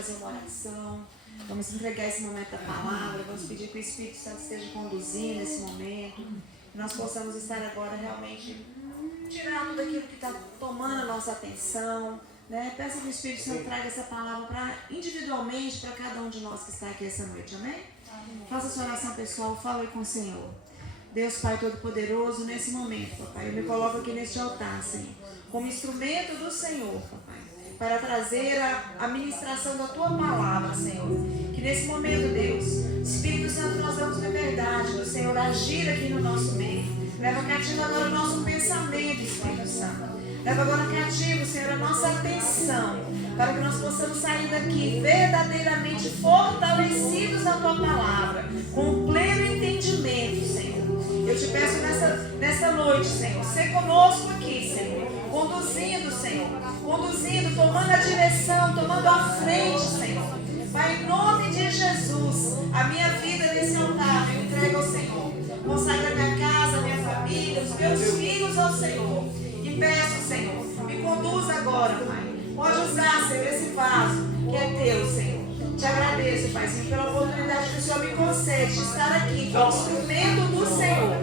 Fazer uma oração, vamos entregar esse momento da palavra, vamos pedir que o Espírito Santo esteja conduzindo esse momento, que nós possamos estar agora realmente tirando daquilo que está tomando a nossa atenção, né? Peça que o Espírito Santo traga essa palavra individualmente para cada um de nós que está aqui essa noite, amém? Faça a sua oração pessoal, fale com o Senhor. Deus Pai Todo-Poderoso, nesse momento, papai, eu me coloco aqui neste altar, Senhor, como instrumento do Senhor, papai, para trazer a ministração da Tua palavra, Senhor. Que nesse momento, Deus, Espírito Santo, nós damos liberdade do Senhor agir aqui no nosso meio. Leva cativo agora o nosso pensamento, Espírito Santo. Leva agora cativo, Senhor, a nossa atenção, para que nós possamos sair daqui verdadeiramente fortalecidos na Tua palavra, com pleno entendimento, Senhor. Eu te peço nessa noite, Senhor, ser conosco aqui, Senhor, conduzindo, Senhor, tomando a direção, tomando a frente, Senhor. Pai, em nome de Jesus, a minha vida nesse altar eu entrego ao Senhor. Consagra minha casa, minha família, os meus filhos ao Senhor. E peço, Senhor, me conduza agora, Pai. Pode usar, Senhor, esse vaso que é Teu, Senhor. Te agradeço, Paizinho, pela oportunidade que o Senhor me concede de estar aqui como instrumento do Senhor.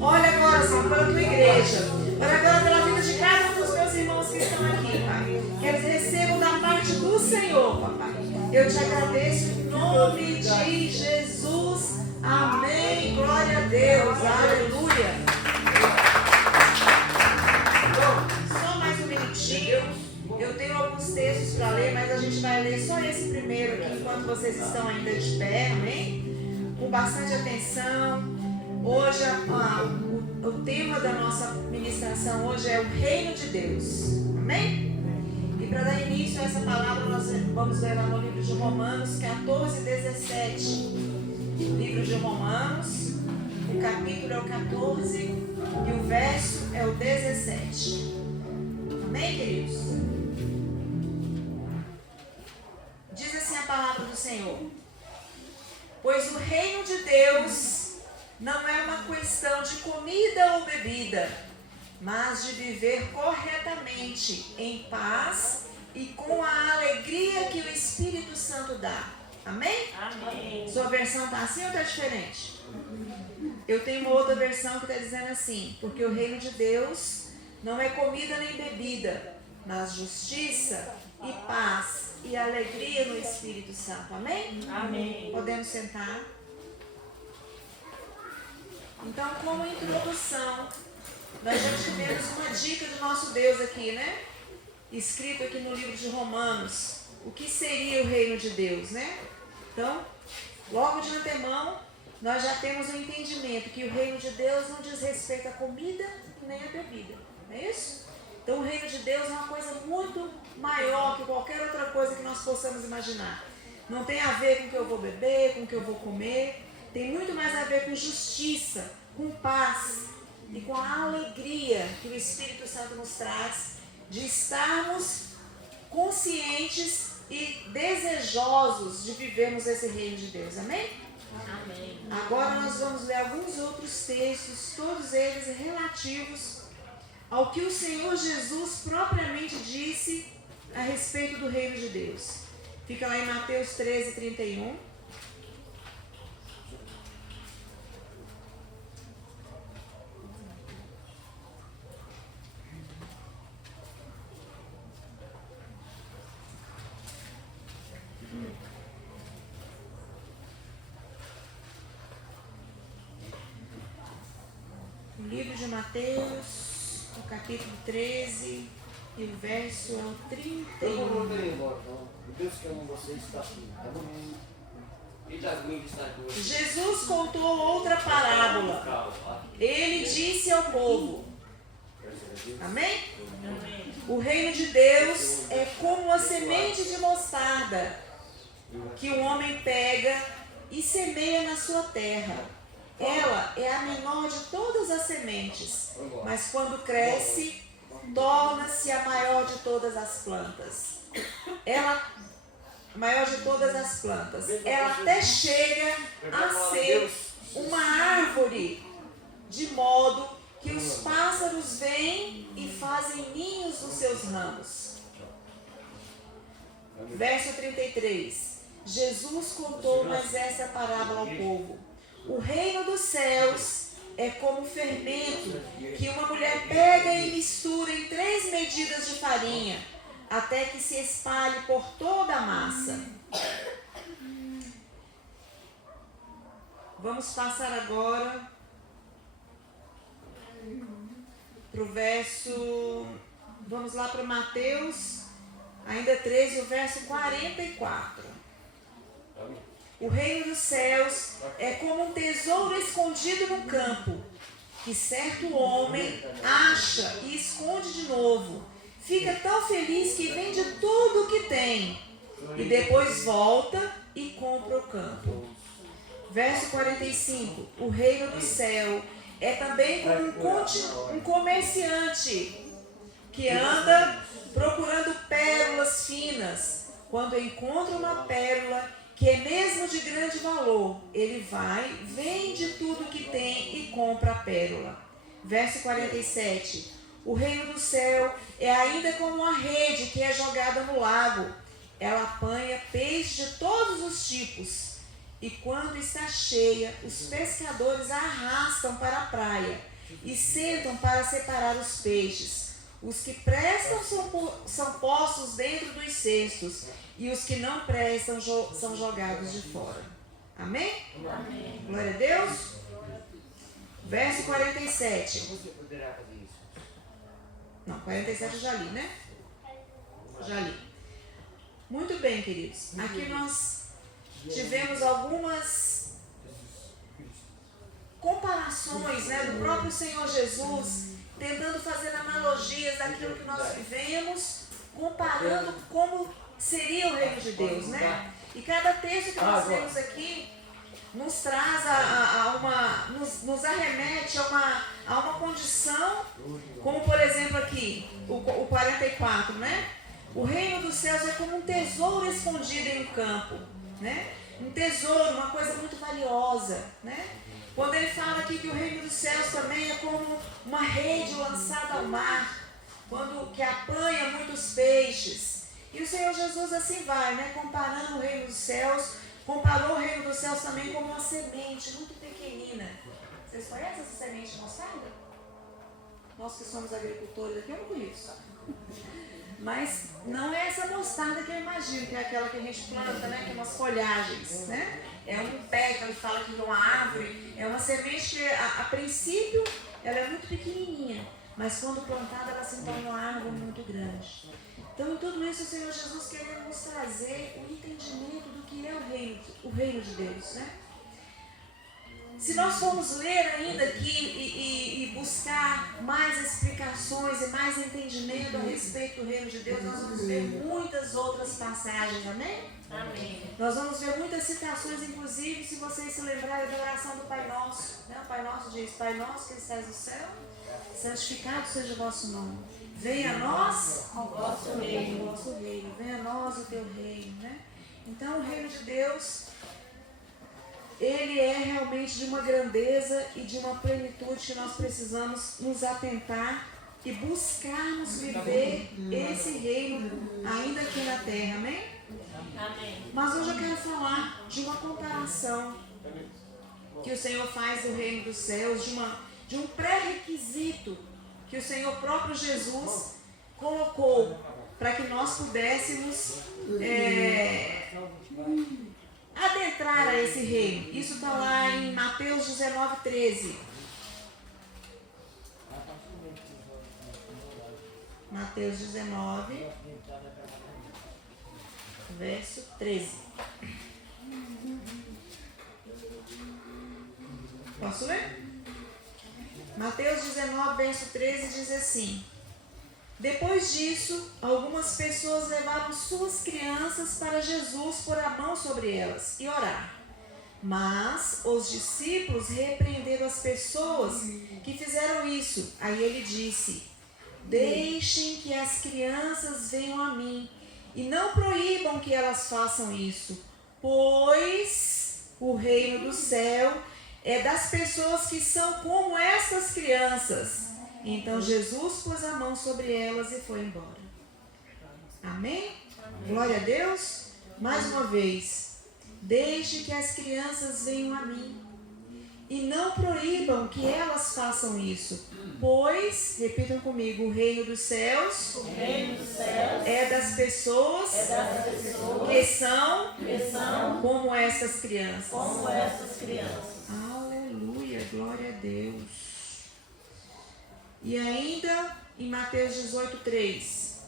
Olha agora, Senhor, pela Tua igreja. Olha agora pela vida de cada um dos meus irmãos que estão aqui, Pai. Que eles recebam da parte do Senhor, Papai. Eu te agradeço em nome de Jesus. Amém. Glória a Deus. Aleluia. Só mais um minutinho. Eu tenho alguns textos para ler, mas a gente vai ler só esse primeiro aqui, enquanto vocês estão ainda de pé, amém? Com bastante atenção. Hoje, o tema da nossa ministração hoje é o Reino de Deus, amém? E para dar início a essa palavra, nós vamos ler lá no livro de Romanos 14, 17. Livro de Romanos, o capítulo é o 14 e o verso é o 17. Amém, queridos? Diz assim a palavra do Senhor: pois o reino de Deus não é uma questão de comida ou bebida, mas de viver corretamente, em paz e com a alegria que o Espírito Santo dá. Amém? Amém. Sua versão está assim ou está diferente? Eu tenho uma outra versão que está dizendo assim: porque o reino de Deus não é comida nem bebida, mas justiça e paz e alegria no Espírito Santo. Amém? Amém. Podemos sentar. Então, como introdução, nós já tivemos uma dica do nosso Deus aqui, né? Escrito aqui no livro de Romanos. O que seria o reino de Deus, né? Então, logo de antemão, nós já temos o entendimento que o reino de Deus não diz respeito à comida nem à bebida. Não é isso? Então, o reino de Deus é uma coisa muito maior que qualquer outra coisa que nós possamos imaginar. Não tem a ver com o que eu vou beber, com o que eu vou comer. Tem muito mais a ver com justiça, com paz e com a alegria que o Espírito Santo nos traz de estarmos conscientes e desejosos de vivermos esse reino de Deus. Amém? Amém. Agora nós vamos ler alguns outros textos, todos eles relativos ao que o Senhor Jesus propriamente disse a respeito do reino de Deus. Fica lá em Mateus 13, 31. O livro de Mateus, o capítulo 13, e o verso é o 31. Deus que ama você está aqui. Jesus contou outra parábola. Ele disse ao povo: amém? O reino de Deus é como uma semente de mostarda que um homem pega e semeia na sua terra. Ela é a menor de todas as sementes, mas quando cresce, torna-se a maior de todas as plantas. Ela até chega a ser uma árvore, de modo que os pássaros vêm e fazem ninhos nos seus ramos. Verso 33. Jesus contou mais essa parábola ao povo. O reino dos céus é como fermento que uma mulher pega e mistura em 3 medidas de farinha, até que se espalhe por toda a massa. Vamos passar agora para o verso... Vamos lá para Mateus, ainda 13, o verso 44. O reino dos céus é como um tesouro escondido no campo, que certo homem acha e esconde de novo. Fica tão feliz que vende tudo o que tem e depois volta e compra o campo. Verso 45. O reino do céu é também como um comerciante que anda procurando pérolas finas. Quando encontra uma pérola que é mesmo de grande valor, ele vai, vende tudo que tem e compra a pérola. Verso 47. O reino do céu é ainda como uma rede que é jogada no lago. Ela apanha peixes de todos os tipos. E quando está cheia, os pescadores a arrastam para a praia e sentam para separar os peixes. Os que prestam são postos dentro dos cestos, e os que não prestam são jogados de fora. Amém? Amém. Glória a Deus. Verso 47. Você poderá fazer isso? Não, 47 eu já li, né? Já li. Muito bem, queridos. Aqui nós tivemos algumas comparações, né, do próprio Senhor Jesus, tentando fazer analogias daquilo que nós vivemos, comparando como seria o reino de Deus, né? E cada texto que nós temos aqui nos traz nos arremete a uma condição, como por exemplo aqui, o 44, né? O reino dos céus é como um tesouro escondido em um campo, né? Um tesouro, uma coisa muito valiosa, né? Quando ele fala aqui que o reino dos céus também é como uma rede lançada ao mar, que apanha muitos peixes. E o Senhor Jesus assim vai, né? Comparando o reino dos céus, comparou o reino dos céus também como uma semente muito pequenina. Vocês conhecem essa semente de mostarda? Nós que somos agricultores aqui, eu não conheço. Mas não é essa mostarda que eu imagino, que é aquela que a gente planta, né? Que é umas folhagens, né? É um pé, que ele fala que é uma árvore. É uma semente que, a princípio, ela é muito pequenininha. Mas quando plantada, ela se torna uma árvore muito grande. Então, em tudo isso, o Senhor Jesus querendo nos trazer o entendimento do que é o reino de Deus, né? Se nós formos ler ainda aqui e buscar mais explicações e mais entendimento a respeito do reino de Deus, nós vamos ver muitas outras passagens, amém? Amém. Nós vamos ver muitas citações, inclusive, se vocês se lembrarem da oração do Pai Nosso, né? O Pai Nosso diz: Pai Nosso que estás no céu, santificado seja o vosso nome. Venha a nós o vosso reino. o vosso reino. Venha a nós o teu reino, né? Então, o reino de Deus, ele é realmente de uma grandeza e de uma plenitude que nós precisamos nos atentar e buscarmos viver esse reino ainda aqui na terra, amém? Amém. Mas hoje eu quero falar de uma comparação que o Senhor faz do reino dos céus, de um pré-requisito que o Senhor próprio Jesus colocou para que nós pudéssemos adentrar a esse reino. Isso está lá em Mateus 19, 13. Mateus 19, verso 13. Posso ler? Mateus 19, verso 13 diz assim: Depois disso, algumas pessoas levaram suas crianças para Jesus pôr a mão sobre elas e orar. Mas os discípulos repreenderam as pessoas que fizeram isso. Aí ele disse: Deixem que as crianças venham a mim e não proíbam que elas façam isso, pois o reino do céu é das pessoas que são como estas crianças. Então Jesus pôs a mão sobre elas e foi embora. Amém? Glória a Deus. Mais uma vez. Deixe que as crianças venham a mim. E não proíbam que elas façam isso. Pois, repitam comigo, o reino dos céus, é das pessoas, que são como essas crianças. Aleluia, glória a Deus. E ainda em Mateus 18:3,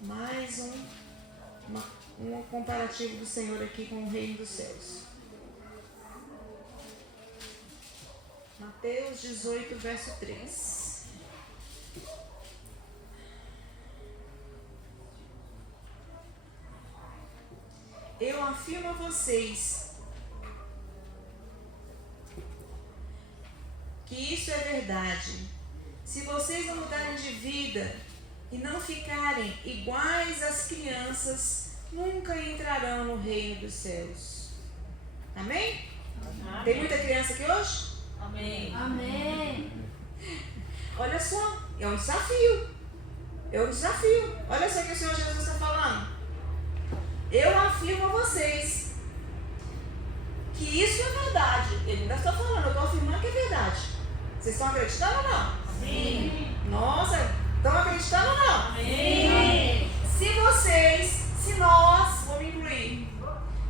mais um comparativo do Senhor aqui com o reino dos céus. Mateus 18, verso 3. Eu afirmo a vocês que isso é verdade. Se vocês não mudarem de vida e não ficarem iguais às crianças, nunca entrarão no reino dos céus. Amém? Amém. Tem muita criança aqui hoje? Amém. Amém. Olha só, é um desafio. É um desafio. Olha só o que o Senhor Jesus está falando. Eu afirmo a vocês que isso é verdade. Ele ainda está falando, eu estou afirmando que é verdade. Vocês estão acreditando ou não? Sim. Nossa, estão acreditando ou não? Amém. Se nós, vou me incluir,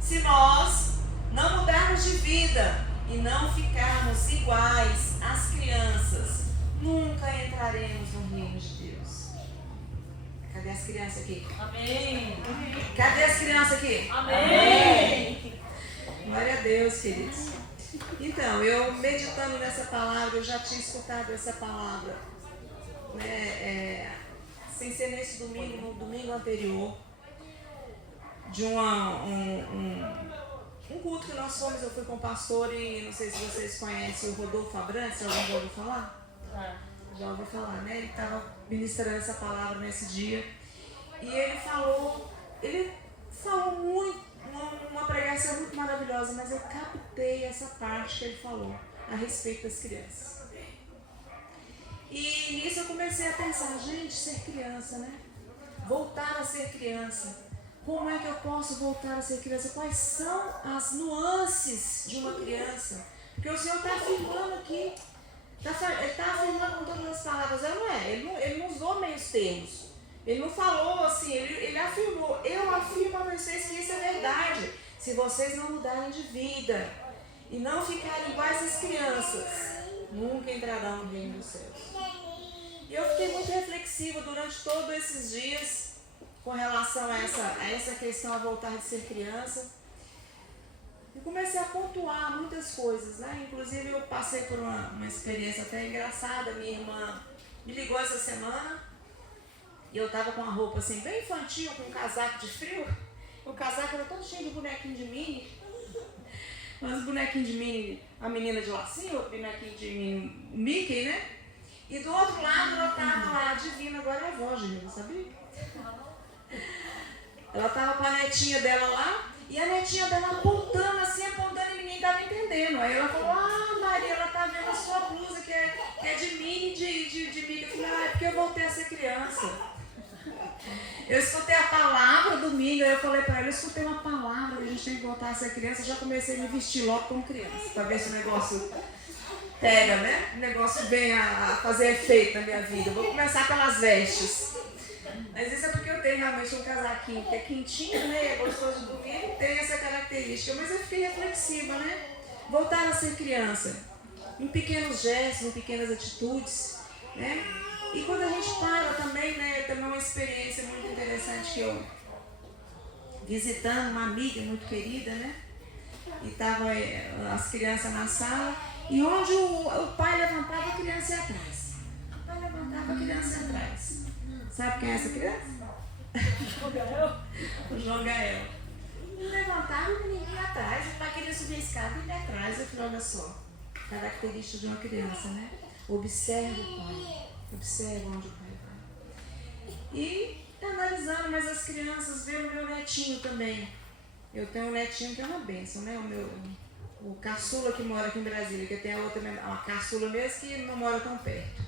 se nós não mudarmos de vida e não ficarmos iguais às crianças, nunca entraremos no reino de Deus. Cadê as crianças aqui? Amém. Cadê as crianças aqui? Amém. Glória a Deus, queridos. Então, eu meditando nessa palavra, eu já tinha escutado essa palavra, né, sem ser nesse domingo, no domingo anterior, de um culto que nós fomos. Eu fui com o pastor e não sei se vocês conhecem o Rodolfo Abrantes, alguém já ouviu falar? Já ouviu falar, né? Ele estava ministrando essa palavra nesse dia e ele falou muito, uma pregação muito maravilhosa, mas eu captei essa parte que ele falou a respeito das crianças. E nisso eu comecei a pensar, gente, ser criança, né? Voltar a ser criança. Como é que eu posso voltar a ser criança? Quais são as nuances de uma criança? Porque o Senhor está afirmando aqui. Ele está afirmando com todas as palavras. Ele não usou meios termos. Ele não falou assim, ele afirmou. Eu afirmo a vocês que isso é verdade. Se vocês não mudarem de vida e não ficarem iguais às crianças, nunca entrarão no reino dos céus. E eu fiquei muito reflexiva durante todos esses dias com relação a essa questão, a voltar de ser criança. E comecei a pontuar muitas coisas, né? Inclusive eu passei por uma experiência até engraçada. Minha irmã me ligou essa semana e eu estava com uma roupa assim bem infantil, com um casaco de frio. O casaco era todo cheio de bonequinho de mini. Mas bonequinho de mini, a menina de lacinho, o bonequinho de mini, o Mickey, né? E do outro lado ela estava lá, divina, agora é a avó, gente, sabia? Ela estava com a netinha dela lá, e a netinha dela apontando e ninguém estava entendendo. Aí ela falou, Maria, ela está vendo a sua blusa que é de mini, de Mickey. Eu falei, é porque eu voltei a ser criança. Eu escutei a palavra domingo, aí eu falei para ela, eu escutei uma palavra que a gente tem que voltar a ser criança, já comecei a me vestir logo como criança, para ver se o negócio pega, né? O negócio vem a fazer efeito na minha vida. Eu vou começar pelas vestes. Mas isso é porque eu tenho realmente um casaquinho que é quentinho, né? É gostoso de dormir e tem essa característica. Mas eu fiquei reflexiva, né? Voltar a ser criança. Em pequenos gestos, em pequenas atitudes, né? E quando a gente para também, né? Também uma experiência muito interessante que eu visitando uma amiga muito querida, né? E tava as crianças na sala. E onde o pai levantava, a criança ia atrás. O pai levantava, a criança ia atrás. Sabe quem é essa criança? O João Gael. Ele levantava e o menino ia atrás. O pai queria subir a escada e ele ia atrás. Eu falei, olha só, característica de uma criança, né? Observa o pai. Observa onde o pai vai. E analisando, mas as crianças veem o meu netinho também. Eu tenho um netinho que é uma bênção, né? O caçula que mora aqui em Brasília, que tem a outra, uma caçula mesmo que não mora tão perto.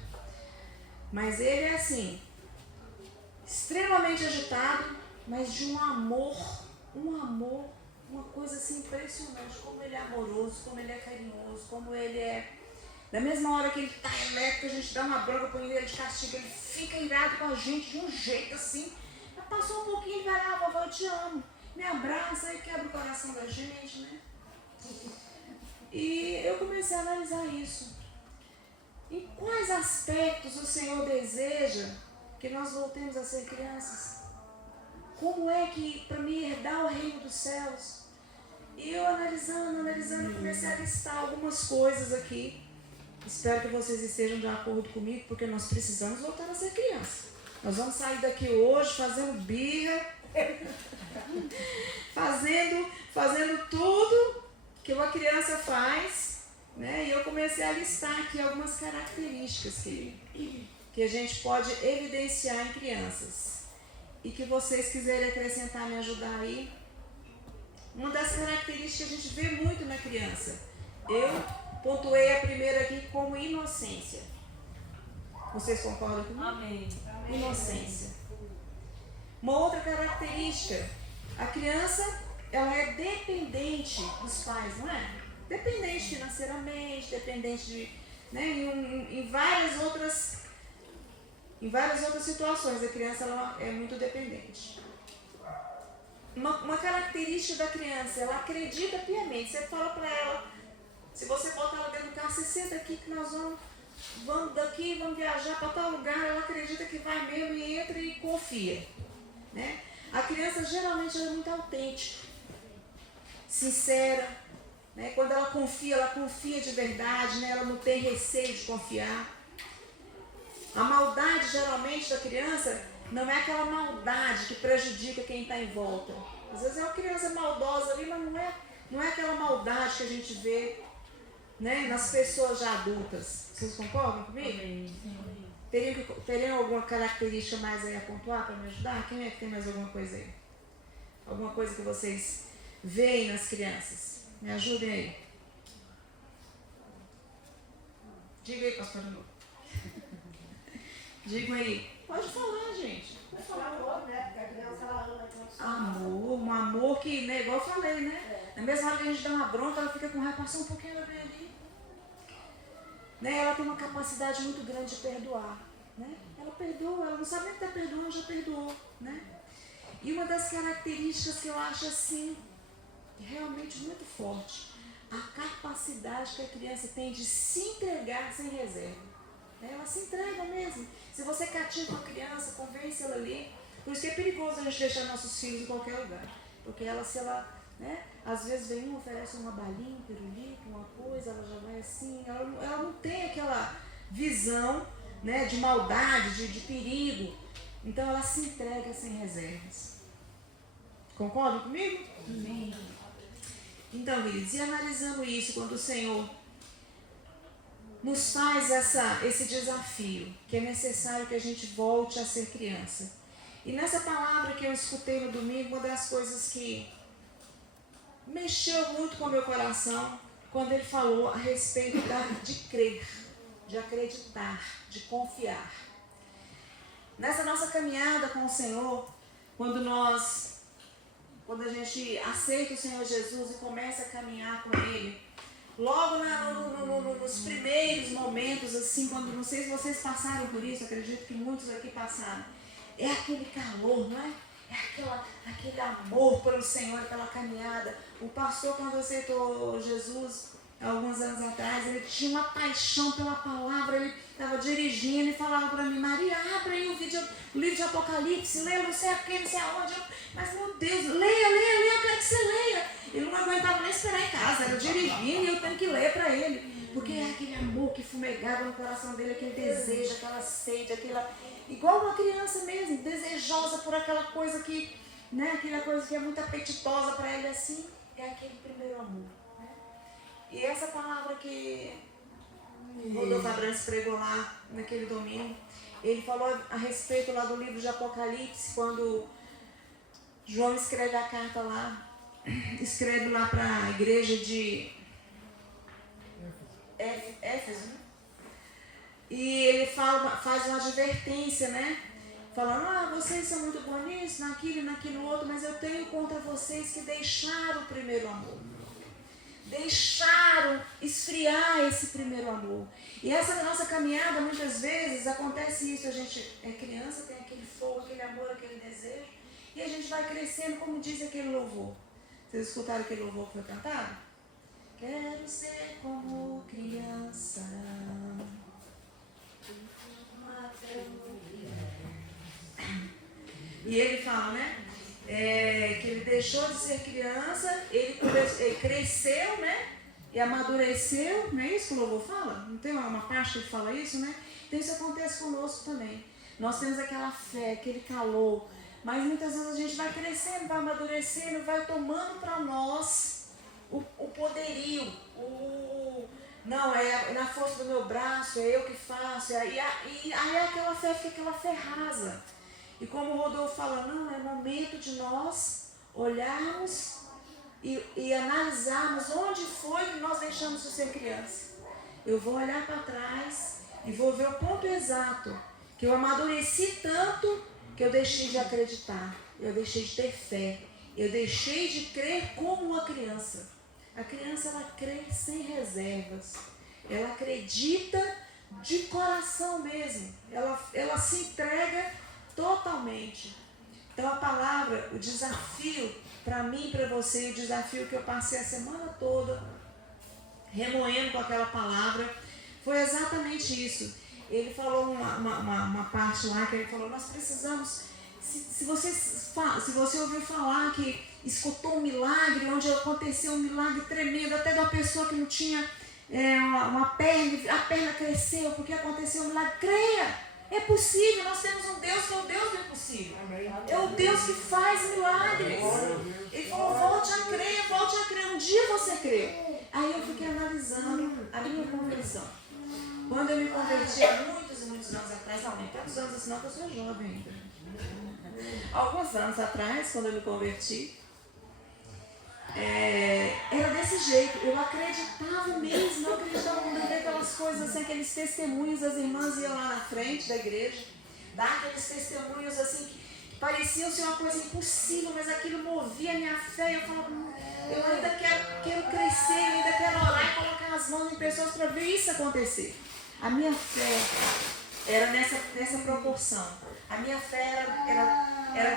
Mas ele é assim, extremamente agitado, mas de um amor, uma coisa assim impressionante, como ele é amoroso, como ele é carinhoso, como ele é... Da mesma hora que ele está elétrico, a gente dá uma bronca, põe ele de castigo, ele fica irado com a gente de um jeito assim. Mas passou um pouquinho, ele vai lá, vovó, eu te amo. Me abraça e quebra o coração da gente, né? E eu comecei a analisar isso. Em quais aspectos o Senhor deseja que nós voltemos a ser crianças? Como é que, para me herdar o reino dos céus? E eu analisando, comecei a listar algumas coisas aqui. Espero que vocês estejam de acordo comigo, porque nós precisamos voltar a ser criança. Nós vamos sair daqui hoje fazendo birra, fazendo tudo que uma criança faz, né? E eu comecei a listar aqui algumas características que a gente pode evidenciar em crianças. E que vocês quiserem acrescentar, me ajudar aí. Uma das características que a gente vê muito na criança, eu pontuei a primeira aqui como inocência. Vocês concordam comigo? Amém. Inocência. Uma outra característica, a criança, ela é dependente dos pais, não é? Dependente financeiramente, dependente de, né, em várias outras situações, a criança ela é muito dependente. Uma característica da criança, ela acredita piamente. Você fala para ela, se você botar ela dentro do carro, você senta aqui que nós vamos daqui, vamos viajar para tal lugar, ela acredita que vai mesmo e entra e confia, né? A criança geralmente ela é muito autêntica, sincera, né? Quando ela confia de verdade, né? Ela não tem receio de confiar. A maldade geralmente da criança não é aquela maldade que prejudica quem está em volta. Às vezes é uma criança maldosa ali, mas não é aquela maldade que a gente vê, né, nas pessoas já adultas. Vocês concordam comigo? Teriam alguma característica mais aí a pontuar para me ajudar? Quem é que tem mais alguma coisa aí? Alguma coisa que vocês veem nas crianças? Me ajudem aí. Diga aí, pastor de novo. Diga aí. Pode falar, gente. Pode falar. Amor, né? Porque a criança ela ama. Amor, um amor que, né, igual eu falei, né? Na mesma hora que a gente dá uma bronca, ela fica com raiva, passar um pouquinho, ela vem ali. Né? Ela tem uma capacidade muito grande de perdoar. Né? Ela perdoa, ela não sabe nem que está perdoando, já perdoou. Né? E uma das características que eu acho assim, realmente muito forte, a capacidade que a criança tem de se entregar sem reserva. Ela se entrega mesmo. Se você cativa uma criança, convence ela ali. Por isso que é perigoso a gente deixar nossos filhos em qualquer lugar. Porque ela, se ela, né, às vezes vem oferece uma balinha, um pirulito, uma coisa, ela já vai assim, ela não tem aquela visão, né, de maldade, de perigo. Então ela se entrega sem reservas. Concordam comigo? Amém. Então, queridos, e analisando isso, quando o Senhor nos faz esse desafio, que é necessário que a gente volte a ser criança. E nessa palavra que eu escutei no domingo, uma das coisas que mexeu muito com o meu coração, quando ele falou a respeito de crer, de acreditar, de confiar. Nessa nossa caminhada com o Senhor, quando a gente aceita o Senhor Jesus e começa a caminhar com Ele, logo nos primeiros momentos, assim, quando, não sei se vocês passaram por isso, acredito que muitos aqui passaram, é aquele calor, não é? É aquele amor pelo Senhor, pela caminhada. O pastor, quando aceitou Jesus, alguns anos atrás, ele tinha uma paixão pela palavra, ele estava dirigindo e falava para mim, Maria, abre aí o livro de Apocalipse, leia não sei aqui, não sei aonde. Mas, meu Deus, leia, eu quero que você leia. Ele não aguentava nem esperar em casa, era dirigindo e eu tenho que ler para ele. Porque é aquele amor que fumegava no coração dele, aquele desejo, aquela sede, igual uma criança mesmo, desejosa por aquela coisa que, né, aquela coisa que é muito apetitosa para ele assim, é aquele primeiro amor. Né? E essa palavra que Rodolfo Abrantes pregou lá naquele domingo, ele falou a respeito lá do livro de Apocalipse, quando João escreve a carta lá, escreve lá para a igreja de Éfeso, né? E ele faz uma advertência, né? falando, vocês são muito bons nisso, naquilo e naquilo outro, mas eu tenho contra vocês que deixaram o primeiro amor. Deixaram esfriar esse primeiro amor. E essa nossa caminhada, muitas vezes, acontece isso. A gente é criança, tem aquele fogo, aquele amor, aquele desejo. E a gente vai crescendo, como diz aquele louvor. Vocês escutaram aquele louvor que foi cantado? Quero ser como criança. E ele fala, né? Que ele deixou de ser criança, ele cresceu, né? E amadureceu, não é isso que o louvor fala? Não tem uma parte que fala isso, né? Então isso acontece conosco também. Nós temos aquela fé, aquele calor, mas muitas vezes a gente vai crescendo, vai amadurecendo, vai tomando para nós o poderio, não, é na força do meu braço, é eu que faço, e aí aquela fé fica aquela fé rasa. E como o Rodolfo fala, não, é momento de nós olharmos e analisarmos onde foi que nós deixamos de ser criança. Eu vou olhar para trás e vou ver o ponto exato, que eu amadureci tanto que eu deixei de acreditar, eu deixei de ter fé, eu deixei de crer como uma criança. A criança, ela crê sem reservas, ela acredita de coração mesmo, ela se entrega totalmente. Então a palavra, o desafio para mim e para você, o desafio que eu passei a semana toda remoendo com aquela palavra, foi exatamente isso. Ele falou uma parte lá que ele falou, nós precisamos, se você ouviu falar que escutou um milagre, onde aconteceu um milagre tremendo, até de uma pessoa que não tinha uma perna, a perna cresceu porque aconteceu um milagre, creia! É possível, nós temos um Deus que é o Deus do impossível. É o Deus que faz milagres. Ele falou, volte a crer, um dia você crê. Aí eu fiquei analisando a minha conversão. Quando eu me converti há muitos e muitos anos atrás, não, nem tantos anos assim não, que eu sou jovem ainda. Alguns anos atrás, quando eu me converti, era desse jeito, eu acreditava mesmo, eu acreditava quando eu via aquelas coisas assim, aqueles testemunhos, as irmãs iam lá na frente da igreja, dar aqueles testemunhos assim, que pareciam ser uma coisa impossível, mas aquilo movia a minha fé, eu falava, eu ainda quero crescer, eu ainda quero orar e colocar as mãos em pessoas para ver isso acontecer. A minha fé era nessa proporção, a minha fé era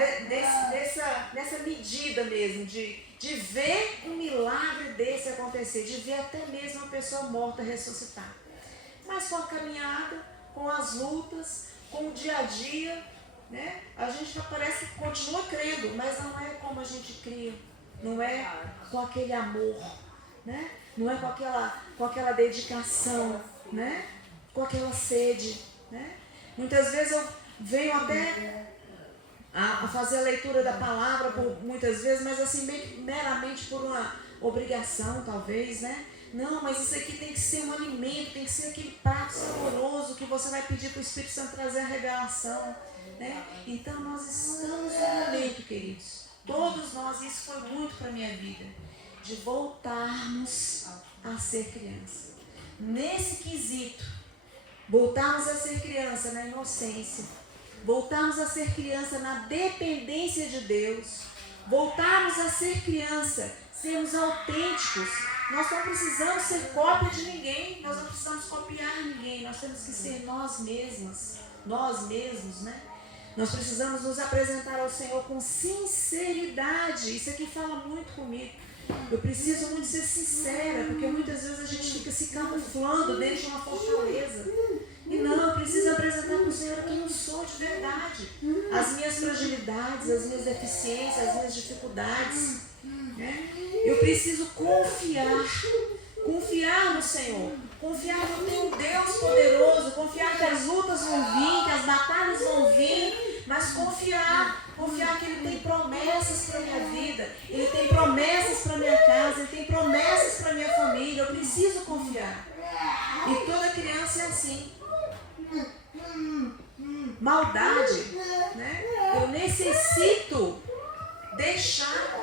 dessa medida mesmo, de ver um milagre desse acontecer, de ver até mesmo uma pessoa morta ressuscitar. Mas com a caminhada, com as lutas, com o dia a dia, né, a gente parece que continua crendo, mas não é como a gente cria, não é com aquele amor, né, não é com aquela dedicação, né, com aquela sede. Né? Muitas vezes eu venho até a fazer a leitura da palavra muitas vezes, mas assim, meramente por uma obrigação, talvez, né? Não, mas isso aqui tem que ser um alimento, tem que ser aquele prato saboroso que você vai pedir para o Espírito Santo trazer a revelação, né? Então nós estamos no momento, queridos, todos nós, isso foi muito para a minha vida, de voltarmos a ser criança. Nesse quesito, voltarmos a ser criança na inocência, voltarmos a ser criança na dependência de Deus, voltarmos a ser criança, sermos autênticos. Nós não precisamos ser cópia de ninguém, nós não precisamos copiar ninguém, nós temos que ser nós mesmos, né? Nós precisamos nos apresentar ao Senhor com sinceridade. Isso aqui fala muito comigo. Eu preciso muito ser sincera, porque muitas vezes a gente fica se camuflando dentro de uma fortaleza. E não, eu preciso apresentar para o Senhor quem eu sou de verdade. As minhas fragilidades, as minhas deficiências, as minhas dificuldades. Né? Eu preciso confiar no Senhor. Confiar que eu tenho um Deus poderoso, confiar que as lutas vão vir, que as batalhas vão vir, mas confiar que Ele tem promessas para a minha vida, Ele tem promessas para a minha casa, Ele tem promessas para a minha família, eu preciso confiar. E toda criança é assim. Maldade, né? Eu necessito deixar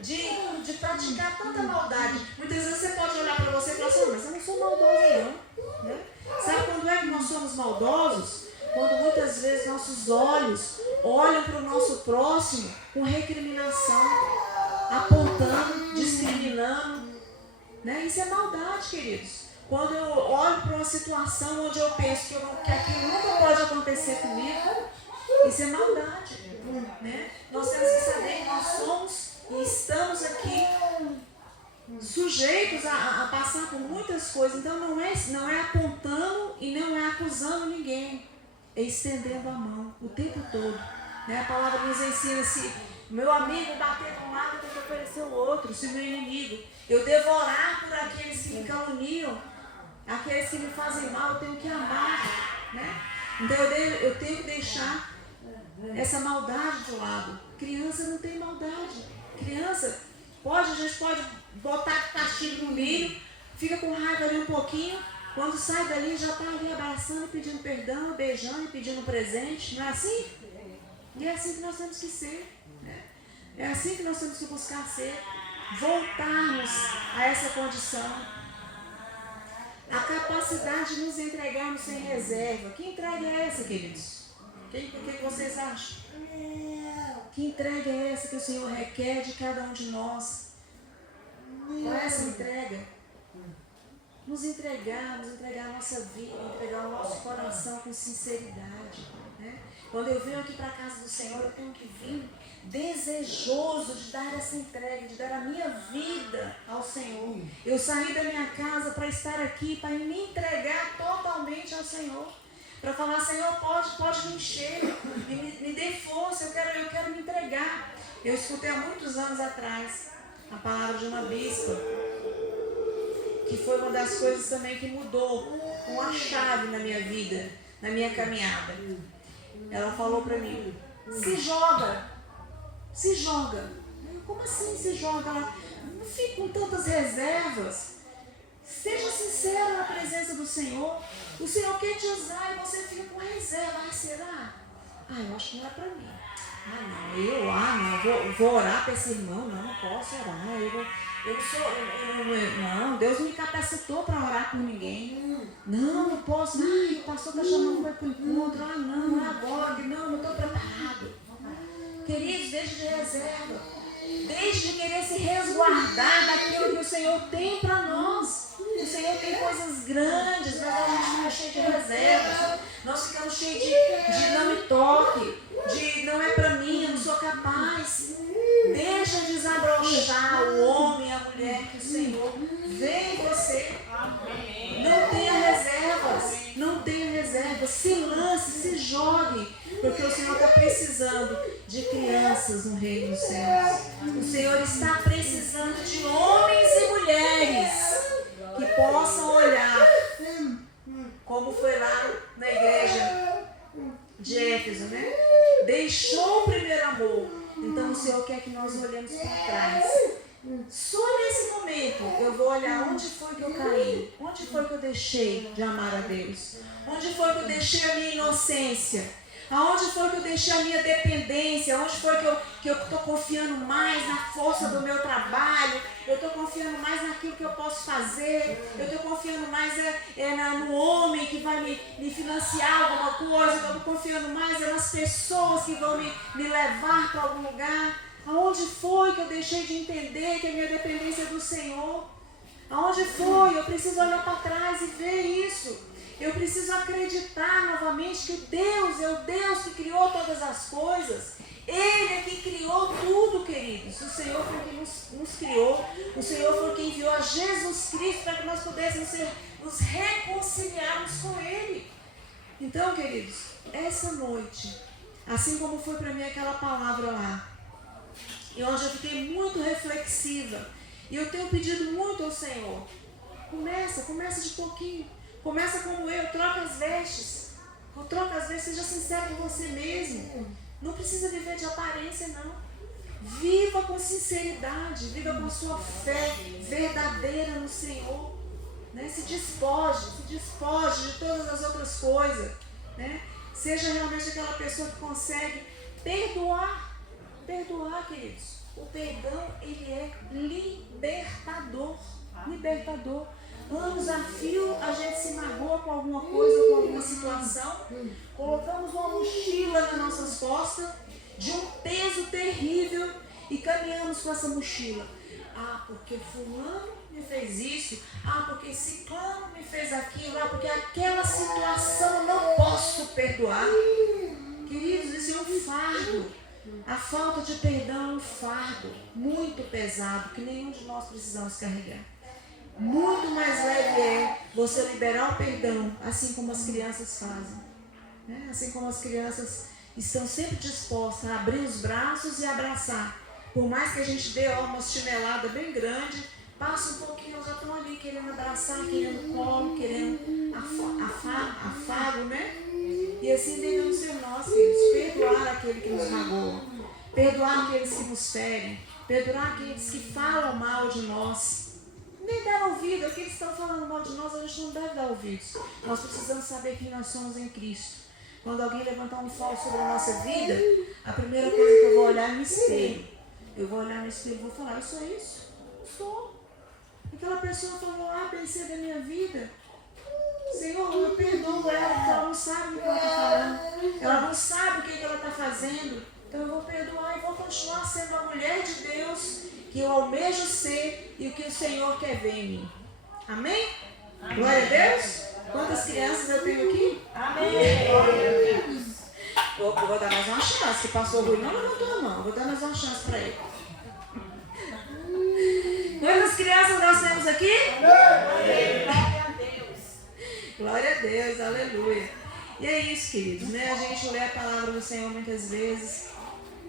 de praticar tanta maldade. Muitas vezes você pode olhar para você e falar assim, mas eu não sou maldoso não. Né? Sabe quando é que nós somos maldosos? Quando muitas vezes nossos olhos olham para o nosso próximo com recriminação, apontando, discriminando, né? Isso é maldade, queridos. Quando eu olho para uma situação onde eu penso que aquilo nunca pode acontecer comigo, isso é maldade, né? Nós temos que saber que nós somos e estamos aqui sujeitos a passar por muitas coisas. Então não é apontando e não é acusando ninguém, é estendendo a mão o tempo todo, né? A palavra nos ensina: se meu amigo bater para um lado, eu tenho que oferecer o outro. Se meu inimigo eu devorar por aqueles que me caluniam, aqueles que me fazem mal, eu tenho que amar, né? Então eu tenho que deixar essa maldade de lado. Criança não tem maldade. Criança, a gente pode botar castigo no milho, fica com raiva ali um pouquinho, quando sai dali já está ali abraçando, pedindo perdão, beijando e pedindo presente. Não é assim? E é assim que nós temos que ser, né? É assim que nós temos que buscar ser, voltarmos a essa condição. A capacidade de nos entregarmos sem reserva. Que entrega é essa, queridos? O que vocês acham? Que entrega é essa que o Senhor requer de cada um de nós? Qual é essa entrega? Nos entregar a nossa vida, entregar o nosso coração com sinceridade, né? Quando eu venho aqui para a casa do Senhor, eu tenho que vir desejoso de dar essa entrega, de dar a minha vida ao Senhor. Eu saí da minha casa para estar aqui, para me entregar totalmente ao Senhor, para falar: Senhor, pode me encher, me dê força, eu quero me entregar. Eu escutei há muitos anos atrás a palavra de uma bispa, que foi uma das coisas também que mudou uma chave na minha vida, na minha caminhada. Ela falou para mim: se joga. Como assim se joga? Não fique com tantas reservas. Seja sincero na presença do Senhor. O Senhor quer te usar e você fica com reserva. Será? Eu acho que não é para mim. Vou orar para esse irmão. Não posso orar. Não, Deus me capacitou para orar por ninguém. Não posso. O pastor está chamando para o encontro. Não é agora. Não estou preparado. Queridos, deixe de reserva. Deixe de querer se resguardar daquilo que o Senhor tem para nós. O Senhor tem coisas grandes, mas a gente fica cheio de reservas. Nós ficamos cheios de não me toque, de não é para mim, eu não sou capaz. Deixa desabrochar o homem e a mulher que o Senhor vê em você. Não tenha reservas. Se lance, se jogue, porque o Senhor está precisando de crianças no reino dos céus. O Senhor está precisando de homens e mulheres que possam olhar, como foi lá na igreja de Éfeso, né? Deixou o primeiro amor. Então o Senhor quer que nós olhemos para trás. Só nesse momento eu vou olhar onde foi que eu caí, onde foi que eu deixei de amar a Deus, onde foi que eu deixei a minha inocência, aonde foi que eu deixei a minha dependência, onde foi que eu estou confiando mais na força do meu trabalho, eu estou confiando mais naquilo que eu posso fazer, eu estou confiando mais no homem que vai me financiar alguma coisa, eu estou confiando mais nas pessoas que vão me levar para algum lugar. Aonde foi que eu deixei de entender que a minha dependência é do Senhor? Aonde foi? Eu preciso olhar para trás e ver isso. Eu preciso acreditar novamente que Deus é o Deus que criou todas as coisas. Ele é que criou tudo, queridos. O Senhor foi quem nos criou. O Senhor foi quem enviou a Jesus Cristo para que nós pudéssemos nos reconciliarmos com Ele. Então, queridos, essa noite, assim como foi para mim aquela palavra lá, e onde eu fiquei muito reflexiva, e eu tenho pedido muito ao Senhor: começa de pouquinho, começa como eu, troca as vestes, seja sincero com você mesmo, não precisa viver de aparência não, viva com sinceridade, viva com a sua fé verdadeira no Senhor, né? Se despoje de todas as outras coisas, né? Seja realmente aquela pessoa que consegue perdoar, queridos. O perdão, ele é libertador. Anos a fio a gente se magoa com alguma coisa, com alguma situação. Colocamos uma mochila nas nossas costas de um peso terrível e caminhamos com essa mochila. Ah, porque fulano me fez isso. Ah, porque ciclano me fez aquilo. Ah, porque aquela situação eu não posso perdoar. Queridos, isso é um fardo. A falta de perdão é um fardo muito pesado que nenhum de nós precisamos carregar. Muito mais leve é você liberar o perdão, assim como as crianças fazem. Né? Assim como as crianças estão sempre dispostas a abrir os braços e abraçar. Por mais que a gente dê uma chinelada bem grande, passa um pouquinho, já estão ali querendo abraçar, querendo colo, querendo afago, né? E assim devemos ser nós, queridos, perdoar aquele que nos magoa, perdoar aqueles que nos ferem, perdoar aqueles que falam mal de nós. Nem dar ouvido, aqueles que estão falando mal de nós, a gente não deve dar ouvidos. Nós precisamos saber quem nós somos em Cristo. Quando alguém levantar um falo sobre a nossa vida, a primeira coisa que eu vou olhar no espelho. Eu vou olhar no espelho e vou falar, eu sou isso? Eu sou. Aquela pessoa falou A, B, C da minha vida. Senhor, eu perdoo ela, porque ela não sabe o que ela está falando. Ela não sabe o que ela está fazendo. Então eu vou perdoar e vou continuar sendo a mulher de Deus que eu almejo ser e o que o Senhor quer ver em mim. Amém? Amém. Glória a Deus. Quantas crianças eu tenho aqui? Amém. Glória a Deus. Vou dar mais uma chance. Que passou o Rui não levantou a mão. Vou dar mais uma chance para ele. Quantas crianças nós temos aqui? Amém. Glória a Deus. Glória a Deus, aleluia. E é isso, queridos, né? A gente lê a palavra do Senhor muitas vezes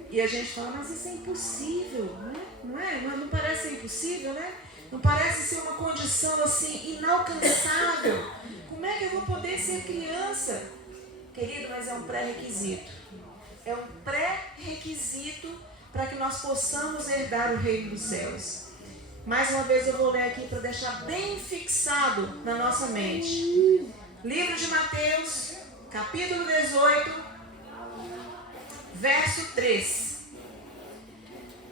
e a gente fala, mas isso é impossível, né? Não é? Não parece ser impossível, né? Não parece ser uma condição assim inalcançável. Como é que eu vou poder ser criança? Querido, mas é um pré-requisito. É um pré-requisito para que nós possamos herdar o reino dos céus. Mais uma vez eu vou ler aqui para deixar bem fixado na nossa mente. Livro de Mateus, capítulo 18, verso 3.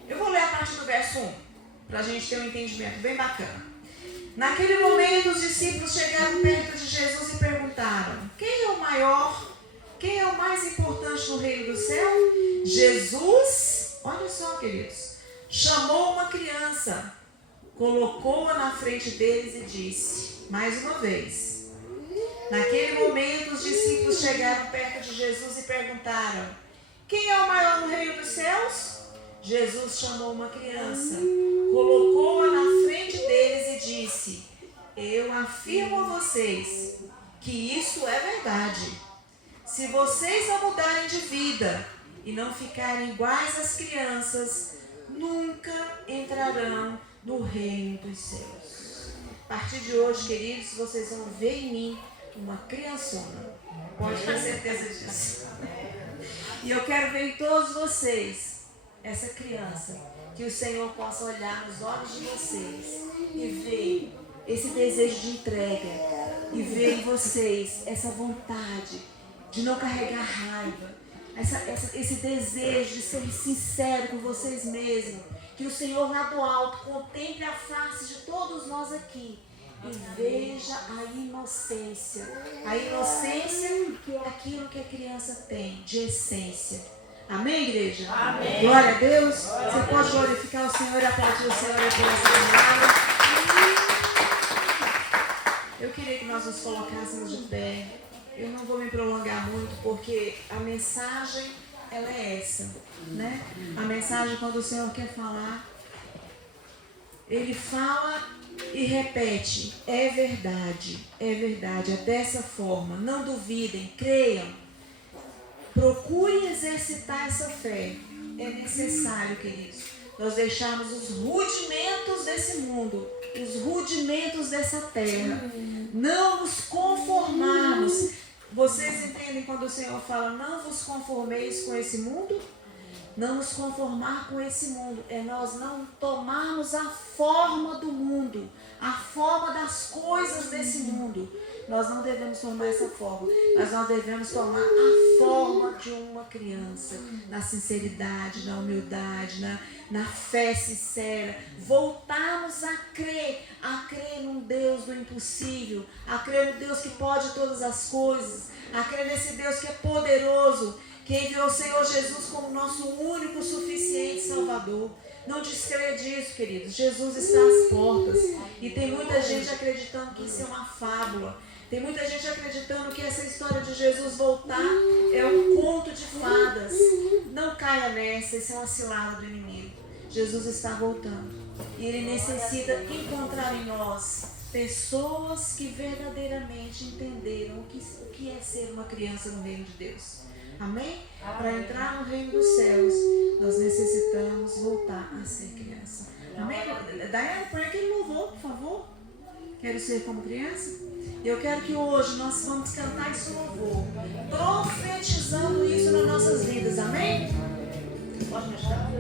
Eu vou ler a partir do verso 1, para a gente ter um entendimento bem bacana. Naquele momento, os discípulos chegaram perto de Jesus e perguntaram, quem é o maior, quem é o mais importante no reino do céu? Jesus, olha só, queridos, chamou uma criança, colocou-a na frente deles e disse, mais uma vez. Naquele momento, os discípulos chegaram perto de Jesus e perguntaram, quem é o maior no reino dos céus? Jesus chamou uma criança, colocou-a na frente deles e disse, eu afirmo a vocês que isso é verdade. Se vocês não mudarem de vida e não ficarem iguais às crianças, nunca entrarão no reino dos céus. A partir de hoje, queridos, vocês vão ver em mim uma criançona. Pode ter certeza disso. E eu quero ver em todos vocês essa criança, que o Senhor possa olhar nos olhos de vocês e ver esse desejo de entrega e ver em vocês essa vontade de não carregar raiva, esse desejo de ser sincero com vocês mesmos, que o Senhor lá do alto contemple a face de todos nós aqui e veja a inocência que é aquilo que a criança tem de essência. Amém, igreja? Amém. Glória a Deus. Você pode glorificar o Senhor e aplaudir o Senhor por essa palavra. Eu queria que nós nos colocássemos de pé. Eu não vou me prolongar muito, porque a mensagem, ela é essa, né? A mensagem, quando o Senhor quer falar, Ele fala e repete. É verdade, é dessa forma. Não duvidem, creiam. Procurem exercitar essa fé. É necessário, queridos, nós deixarmos os rudimentos desse mundo, os rudimentos dessa terra. Não nos conformarmos. Vocês entendem quando o Senhor fala, não vos conformeis com esse mundo? não nos conformar com esse mundo, é nós não tomarmos a forma do mundo, a forma das coisas desse mundo. Nós não devemos tomar essa forma, mas nós devemos tomar a forma de uma criança, na sinceridade, na humildade, na fé sincera. Voltarmos a crer num Deus do impossível, a crer no Deus que pode todas as coisas, a crer nesse Deus que é poderoso, que enviou o Senhor Jesus como nosso único, suficiente Salvador. Não descreia disso, queridos. Jesus está às portas. E tem muita gente acreditando que isso é uma fábula. Tem muita gente acreditando que essa história de Jesus voltar é um conto de fadas. Não caia nessa, isso é uma cilada do inimigo. Jesus está voltando. E Ele necessita encontrar em nós pessoas que verdadeiramente entenderam o que é ser uma criança no reino de Deus. Amém? Para entrar no reino dos céus, nós necessitamos voltar a ser criança. Amém? Daiane, põe aquele louvor, por favor. Quero ser como criança. Eu quero que hoje nós vamos cantar esse louvor, profetizando isso nas nossas vidas. Amém? Pode me ajudar?